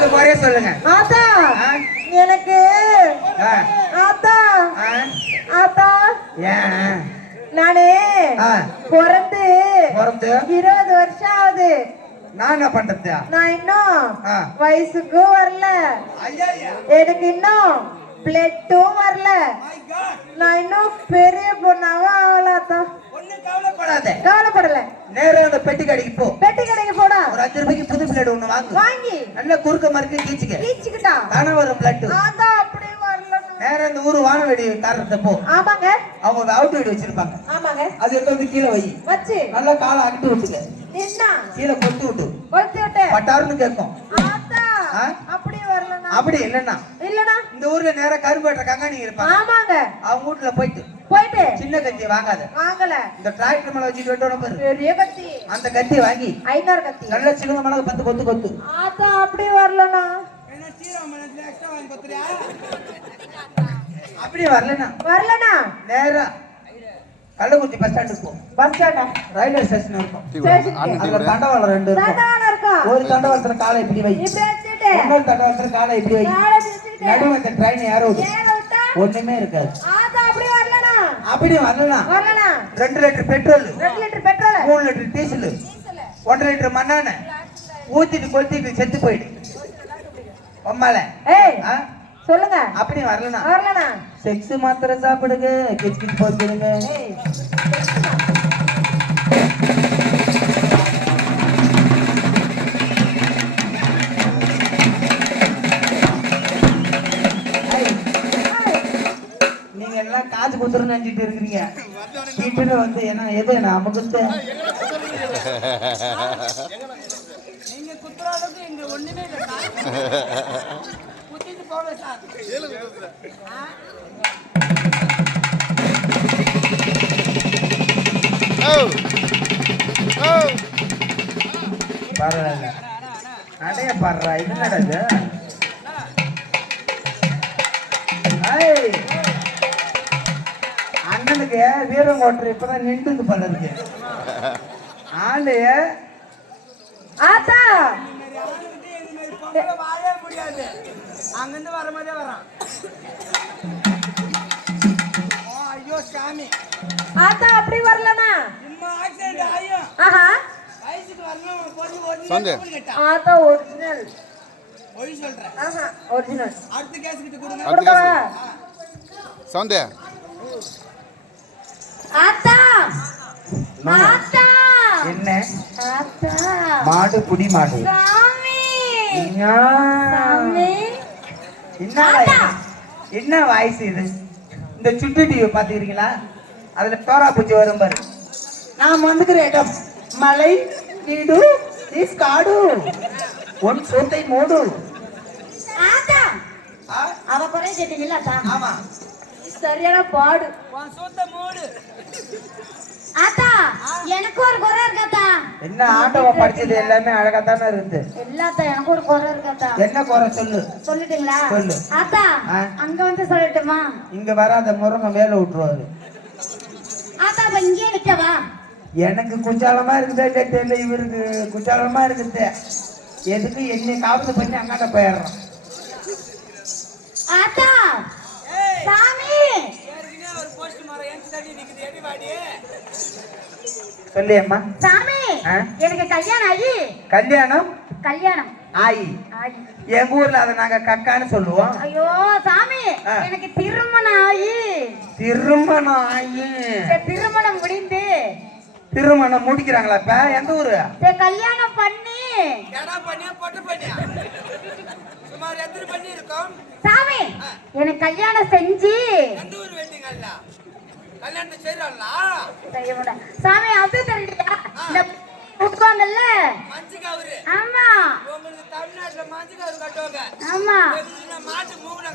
உங்க குறைய சொல்லுங்க. ஆத்தா? எனக்கு ஆத்தா ஆத்தா நானு பிறந்து பிறந்து? இருபது வருஷம் ஆகுது. நான் என்ன பண்றது? நான் இன்னும் ஆ. வயசுக்கும் வரல. எனக்கு இன்னும் பிளட்டும் வரல. நான் இன்னும் பெரிய பொண்ணாவும் ஆகலாத்தா ஒண்ணும் கவலைப்படாத. கவலைப்படல. நேரா அந்த பெட்டி கடைக்கு போ. பெட்டி கடைக்கு போடா. ஒரு அஞ்சு ரூபாய்க்கு புது பிளேட் ஒண்ணு வாங்கு. வாங்கி. நல்ல குறுக்க மறுக்க கீச்சுக்க. கீச்சுக்கிட்டா? தானே வரும் பிளட் அப்படியே வரல. நேரா இந்த ஊரு வானவெடி காரணத்தை போ. ஆமாங்க. அவங்க அவுட் வெடி வச்சிருப்பாங்க. ஆமாங்க. அது எடுத்து வந்து கீழே வை. வச்சு. நல்லா காலை அகட்டி விட்டுக்க. நின்னா? கீழே கொத்து விட்டு. கொளுத்தி விட்டு. பட்டாருன்னு கேட்கும்? அப்படியே வரலண்ணா. அப்படி இல்லைன்னா இல்லனா இந்த ஊர்ல நேரா கரும்பேட்ட கங்காணி இருப்பாங்க. ஆமாங்க. அவங்க வீட்டுல போயிட்டு. போயிட்டு. சின்ன கத்தியை வாங்காத. வாங்கல. இந்த டிராக்டர் மேல வச்சுட்டு வெட்டணும் பாரு. பெரிய கத்தி. அந்த கத்தியை வாங்கி. ஐநூறு கத்தி. நல்ல சிலுங்க மிளகு பத்து கொத்து கொத்து. ஆத்தா அப்படியே வரலண்ணா. அப்படியே வரலன்னா வரலண்ணா. நேரா. கள்ளக்குறிச்சி பஸ் ஸ்டாண்டுக்கு போ. பஸ் ஸ்டாண்டா ரயில்வே ஸ்டேஷன் இருக்கும். அதுல தண்டவாளம் ரெண்டு இருக்கும். தண்டவாளம் இருக்கா? ஒரு தண்டவாளத்துல காலை இப்படி வை. இன்னொரு தண்டவாளத்துல காலை இப்படி வை. இந்த ட்ரெயின் விட்டா ஒண்ணுமே இருக்காது. அப்படி வரலாம் வரலண்ணா. ரெண்டு லிட்டர் பெட்ரோல். ரெண்டு லிட்டர் பெட்ரோல். மூணு லிட்டர் டீசல். ஒன்றரை லிட்டர் மண்ணெண்ண ஊத்திட்டு கொளுத்திட்டு செத்து போயிடு. அம்மால ஏய்? சொல்லுங்க. அப்படி வரலனா வரலண்ணா. செக்ஸ் மாத்திரை சாப்பிடுங்க. கிச் கிச் போச்சுடுங்க குத்துருன்னு நினைச்சிட்டு இருக்கிறீங்க. வீட்டுல வந்து என்ன எது நமக்கு நீங்க குத்துற அளவுக்கு இங்க ஒண்ணுமே இல்ல சார். குத்திட்டு போங்க சார். பரவாயில்ல அடைய பாடுறா இது? நடது அண்ணனுக்கு வீரம் ஓட்டுற இப்பதான் நின்றுது பல இருக்கு. ஆளு. ஆத்தா! வாழவே முடியாது அங்கிருந்து வர மாதிரியே வரான் ஓ, ஐயோ சாமி ஆத்தா அப்படி வரலண்ணா. சும்மா ஆக்சிடென்ட் ஆயும் ஆஹா. வயசுக்கு வரணும் பொண்ணு ஆத்தா ஒரிஜினல் பொய் சொல்றேன். ஆஹா ஒரிஜினல் அடுத்த கேஸ் கிட்ட கொடுங்க. அடுத்த கொடுக்கவா? சவுந்தே ஆத்தா ஆத்தா என்ன? ஆத்தா மாடு புடி மாடு. சாமி. சாமி. என்ன என்ன வாய்ஸ் இது? இந்த சுட்டு டிவி பாத்துக்கிறீங்களா அதுல பேரா பூச்சி வரும் பாரு. நாம் வந்துக்கிற இடம் மலை நீடு இஸ் காடு. ஒன் சொத்தை மூடு. ஆத்தா அவ குறை கேட்டீங்கல்ல ஆத்தா ஆமா. சரியான பாடு. உன் சொத்த மூடு. ஆத்தா எனக்கு ஒரு குறை இருக்காத்தா என்ன ஆண்டவன் படிச்சது எல்லாமே அழகா தானே இருந்து? எல்லாத்தா எனக்கு ஒரு குறை இருக்காத்தா என்ன குறை சொல்லு? சொல்லிட்டீங்களா? சொல்லு. ஆத்தா. அங்க வந்து சொல்லட்டுமா? இங்க வராத முருங்க மேல விட்டுருவாரு. ஆத்தா அப்ப இங்கே நிக்கவா எனக்கு குச்சாலமா இருக்குதே தெரியல இவருக்கு குச்சாலமா இருக்குது. எதுக்கு என்னை காப்பது பண்ணி அங்காண்ட போயிடுறான்? ஆத்தா ஏய் சாமி ஏற்கனவே ஒரு போஸ்ட் சொல்லியம்மா சாமி? எனக்கு கல்யாணம் ஆகி. கல்யாணம்? கல்யாணம். ஆயி ஆகி. எங்க ஊர்ல அதை நாங்க கக்கான்னு சொல்லுவோம். ஐயோ சாமி. எனக்கு திருமணம் ஆகி. திருமணம் ஆகி. சரி, திருமணம் முடிந்து. திருமணம் முடிக்கிறாங்களா இப்ப? எந்த ஊரு? கல்யாணம் பண்ணி. எடா பண்ணியா பொட்டு பண்ணியா? சுமார் எத்தனை பண்ணி இருக்கும் சாமி எனக்கு கல்யாணம் செஞ்சு. எந்த ஊர் கல்யாணத்தை செய்யறோம்ல செய்ய முடியாது. சாமி அது தெரியலையா மஞ்சள் அவரு ஆமா. உங்களுக்கு தமிழ்நாட்டுல மஞ்சள் கவுரு கட்டுவாங்க. ஆமா. மாட்டு மூணு